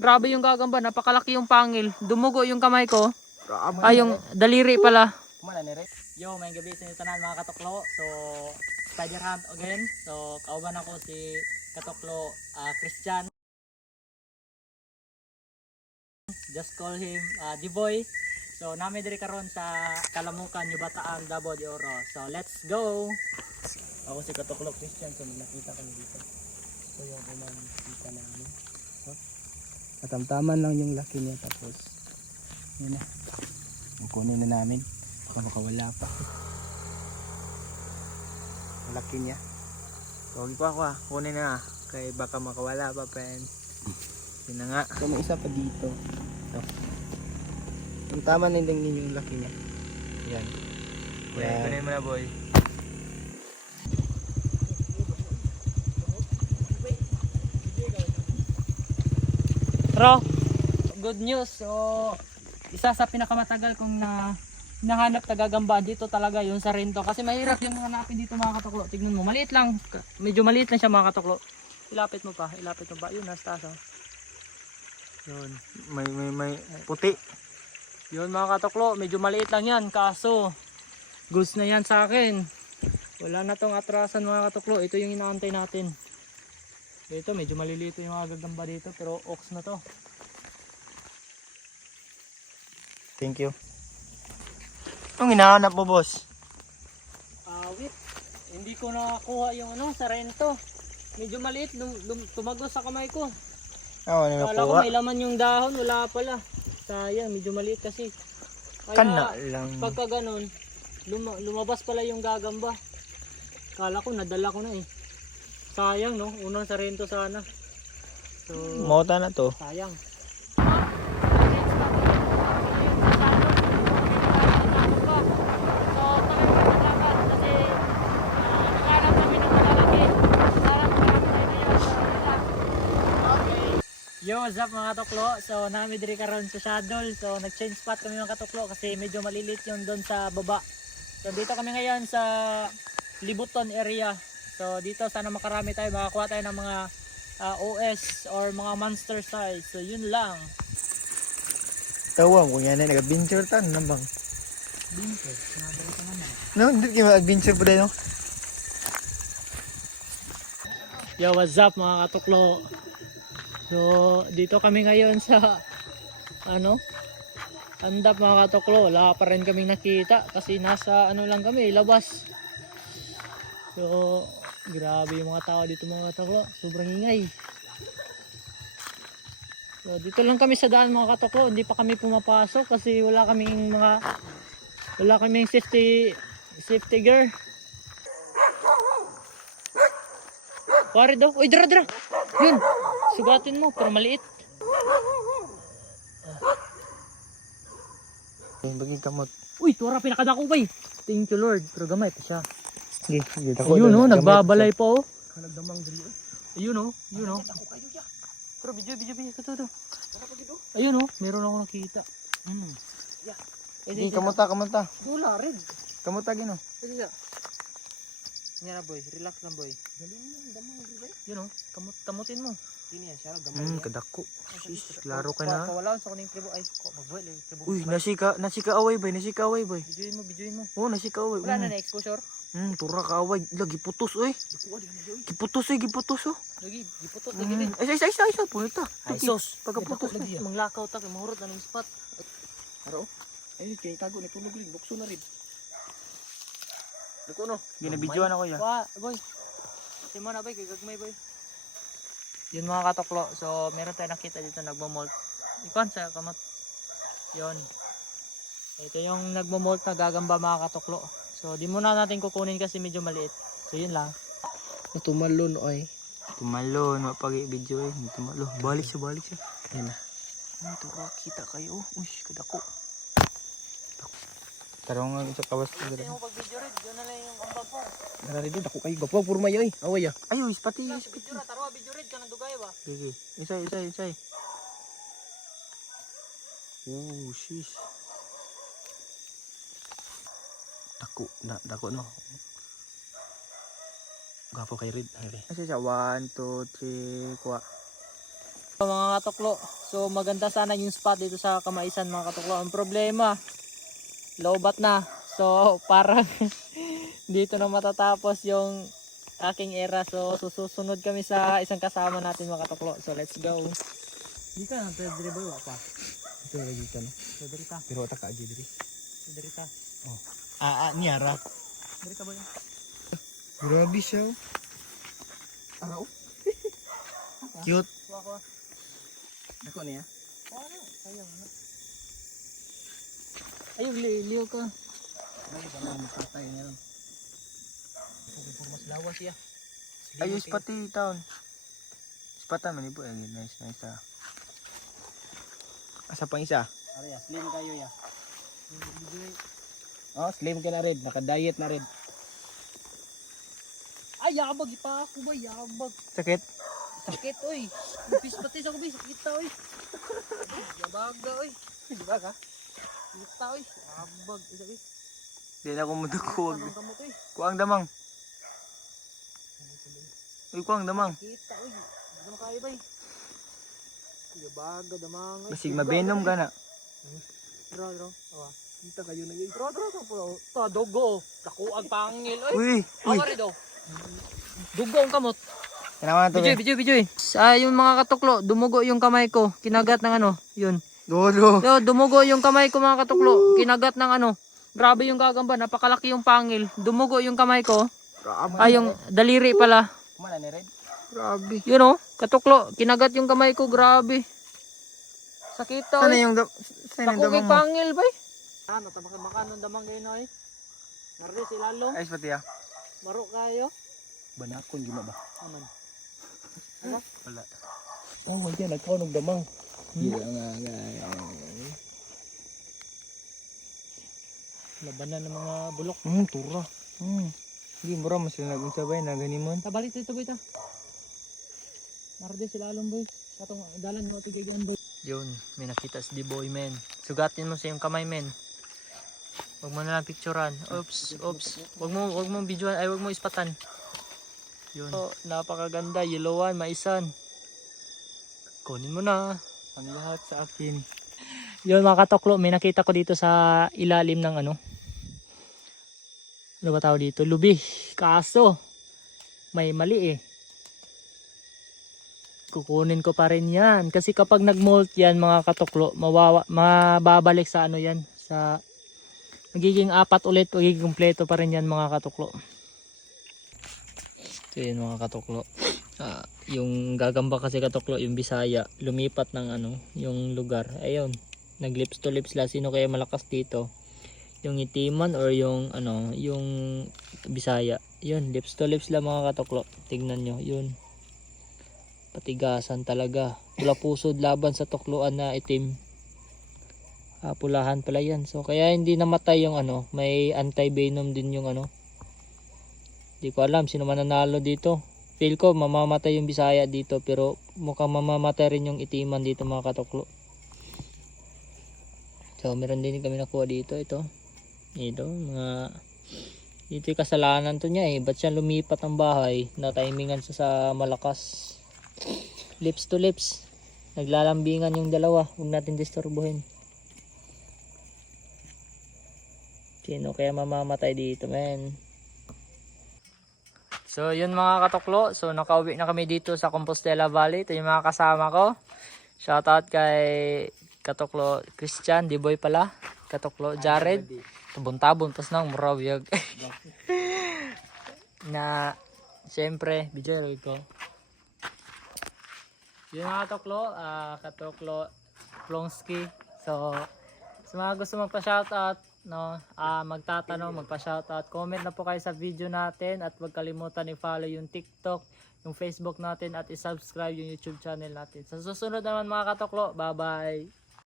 Grabe yung gagamba, napakalaki yung pangil. Dumugo yung kamay ko. Grabe. Ay, yung daliri pala. Kumana ni Red. Yo, may gabi sa inyo tanan mga katuklo. So, spider hunt again. So, kauban ako si katuklo Christian. Just call him D-Boy. So, nami diri karon sa Kalamukan, Yubataan, Davao de Oro. So, let's go. Ako si katuklo Christian. So, nakita kami dito. So, yung unang kita namin. So, katamtaman lang yung laki niya. Tapos, yun na. Kunin na namin. Baka makawala pa. Laki niya. Huwag po ako kunin na. Kaya baka makawala pa, friends. Yun na nga. So, may isa pa dito. Ito. Yung tama na yung laki niya. Yan. Kunin mo na, boy. Bro, good news. So, isa sa pinakamatagal kong nahanap na gagamba dito talaga yung Sarento. Kasi mahirap yung mga napin dito mga katuklo. Tignan mo, maliit lang. Medyo maliit lang siya mga katuklo. Ilapit mo pa, ilapit mo pa. Yun, nasa taas. Oh. Yun, may puti. Yun mga katuklo, medyo maliit lang yan. Kaso, goods na yan sa akin. Wala na tong atrasan mga katuklo. Ito yung inaantay natin. Ito, medyo malilito yung mga gagamba dito. Pero ox na to. Thank you. Anong hinahanap mo, boss? Wait. Hindi ko nakakuha yung Sarento. Medyo maliit, tumagos sa kamay ko. Ano Kala ko may laman yung dahon, wala pala. Sayang, medyo maliit kasi. Kaya, Kana lang. pagka ganun, lumabas pala yung gagamba. Kala ko, nadala ko na eh. Sayang no, unang Sarento sana. So, Mota na to. sayang. Yo, what's up mga katuklo? So, nami diri karon sa Shadow. So, nag-change spot kami mga katuklo kasi medyo malilit yung doon sa baba. So, dito kami ngayon sa Libuton area. So, dito sana makarami tayo, makakuha tayo ng mga OS or mga monster size. So, yun lang. Tawang kung yan ay nag-adventure tan namang. Binter, nabalik ka naman. No, hindi kayo mag-adventure pa rin, no? Yo, what's up mga katuklo? So, dito kami ngayon sa Andap mga katuklo. Wala pa rin kaming nakita kasi nasa lang kami, labas. So, grabe yung mga tao dito mga katuklo. Sobrang ingay. So, dito lang kami sa daan mga katuklo. Hindi pa kami pumapasok kasi wala kaming safety gear. Pare daw. Uy, dara. Yun. Sugatin mo, pero maliit. Baging kamot. Uy, tura pinakadako ba eh. Thank you Lord. Pero gamay pa siya. Sige, Ayun oh, nagbabalay pa oh. Ayun oh, Pero video ito. Ayun oh, meron ako nakita. Sige, kamuta. Wala rin. Kamuta gino. Kasi siya. Nga na boy, relax lang boy. Yun oh, kamutin mo. Kadako. Sis, klaro ka na. Kawalaan sa kuning tribo. Ay, magbuhay lang. Uy, nasika away boy. Videoin mo. Oh, nasika away. Wala na exposure. Tura ka away. Lagi putos oy. Giputos oh. Lagi, giputot, lagi. Ay, punita. Ay, sos. Pagkaputos na. Manglakaw ta, kay mahurot na ng spot. Aro. Ay, kinitago ni tulog rin. Bukso na rin. Dako no. Ginabidyoan ako ya. Boy. Simo na boy, kay gagmay boy. Yun mga katuklo. So, meron tayong nakita dito nagmo-molt. Ikon sa kamot. Yun. Ito yung nagmo-molt na gagamba mga katuklo. So, di muna natin kukunin kasi medyo maliit. So, yun lang. Tumalon oy. Tumalon, mapag-video eh. Tumalon. Balik siya. Yan na. Tura, kita kayo. Uy, kadako. Tarong nga sa kawas. Hindi mo pag-video rin. Yun na lang yung ambag po. Narari din, dako kayo. Gapawag puro mayo eh. Away ah. Ayo, pati. Video na, taro video rin ka ng dugay ba? Sige. Isay. Oh, sheesh. Dako no. Gapo kay Red. Kasi siya 1, 2, 3, kuha. Mga katuklo, so maganda sana yung spot dito sa Kamaisan mga katuklo. Ang problema, lowbat na. So parang dito na matatapos yung aking era. So susunod kami sa isang kasama natin mga katuklo. So let's go. Di ka na pwede ba wala pa? Ito na dito no. Pwede ka. Pero ta ka diri. Pwede ka. Niara. Pwede ka ba yan? Grabe siya. Araw. Cute. Kuha. Ako niya. Ano? Sayang ano? Ayun, liyo ka. Lagi ba naman patay ngayon? Puro mas lawas siya. Ayos pati town. Spata man ipo nice. Asa pang isa? Ari, slim kayo ya. Oh, slim ka na red, naka-diet na red. Ay, yabag. Ipa ako ba? Yabag. Sakit? Sakit, oy. Lupis pati sa kubi. Sakit ta, oy. Yabaga, oy. Diba ka? Sakit ta, oy. Yabag. Isabi. Di na ako mudukuwag. Anong kamot, oy. Kuang damang. Uy, kuang damang. Sakit ta, oy. Hindi naman kaya ba, eh. Yabaga, damang, oy. Basig mabenom ka na. Dro. Awa. Kita kayo na yun. Dro. Ta, dogo. Dakuag pangil, oy. Uy! Awa rin, oh. Dugo ang kamot. Kanaman na to. Bijoy. Yung mga katuklo, dumugo yung kamay ko. Kinagat ng ano, yun. Dodo. Yo, dumugo yung kamay ko mga katuklo. Kinagat ng ano. Grabe yung gagamba, napakalaki yung pangil. Dumugo yung kamay ko. Ay, yung daliri pala. Kumana ni red? Grabe. Yun oh, katuklo. Kinagat yung kamay ko, grabe. Sakit to. Sana yung sana yung Nakugay damang mo? pangil ba eh? Ano, baka nung damang kayo na eh. Narli si Lalo. Ayos pati ah. Maro kayo. Banakon gina ba? Aman. Wala. Oh, wala nagkaw ng damang. Gila nga. Labanan ng mga bulok. Tura. Hindi mo rin mas naging sabay na ganimon. Tabalit ito boy ta. Narli si Lalo boy. Katong dalan mo tigigan boy. Yun, may nakita si D-boy men. Sugatin mo sa yung kamay men. Huwag mo na lang picturean. Oops. Huwag mo videoan, ay huwag mo ispatan. Yun. Oh, napakaganda, yellowan, maisan. Kunin mo na ang lahat sa akin. Yun mga katoklo, may nakita ko dito sa ilalim ng ano. Ano ba tawag dito? Lubi. Kaso, may mali eh. Kukunin ko pa rin yan. Kasi kapag nag-molt yan mga katoklo, mababalik sa ano yan. Sa magiging 4 ulit, magiging kompleto pa rin yan mga katuklo. Ito yun mga katuklo. Yung gagamba kasi katuklo, yung Bisaya, lumipat ng ano, yung lugar. Ayun, nag lips to lips la. Sino kaya malakas dito? Yung Itiman or yung ano, yung Bisaya. Yun, lips to lips la mga katuklo. Tignan nyo, yun. Patigasan talaga. Pula pusod laban sa tukluan na itim. Pulahan pala yan. So kaya hindi namatay yung ano, may anti-venom din yung ano. Hindi ko alam sino mananalo dito. Feel ko mamamatay yung Bisaya dito pero mukhang mamamatay rin yung Itiman dito mga katuklo. So meron din kami nakuha dito ito. Ito mga dito yung kasalanan to niya eh. Ba't siya lumipat ng bahay? Na timingan sa malakas. Lips to lips. Naglalambingan yung dalawa. Huwag natin disturbuhin. Sino kaya mamamatay dito men? So yun mga katuklo. So nakauwi na kami dito sa Compostela Valley. Ito yung mga kasama ko. Shoutout kay Katuklo Christian. D-boy pala. Katuklo Jared. Tabon-tabon. Tapos nang murawiyag. Na siyempre. Video ko. Yun mga katuklo. Katuklo Plongski. So sa mga gusto magpa-shoutout, no, magtatanong, magpa-shoutout, comment na po kayo sa video natin at huwag kalimutan i-follow yung TikTok, yung Facebook natin at i-subscribe yung YouTube channel natin. Sa susunod naman mga katuklo, bye bye!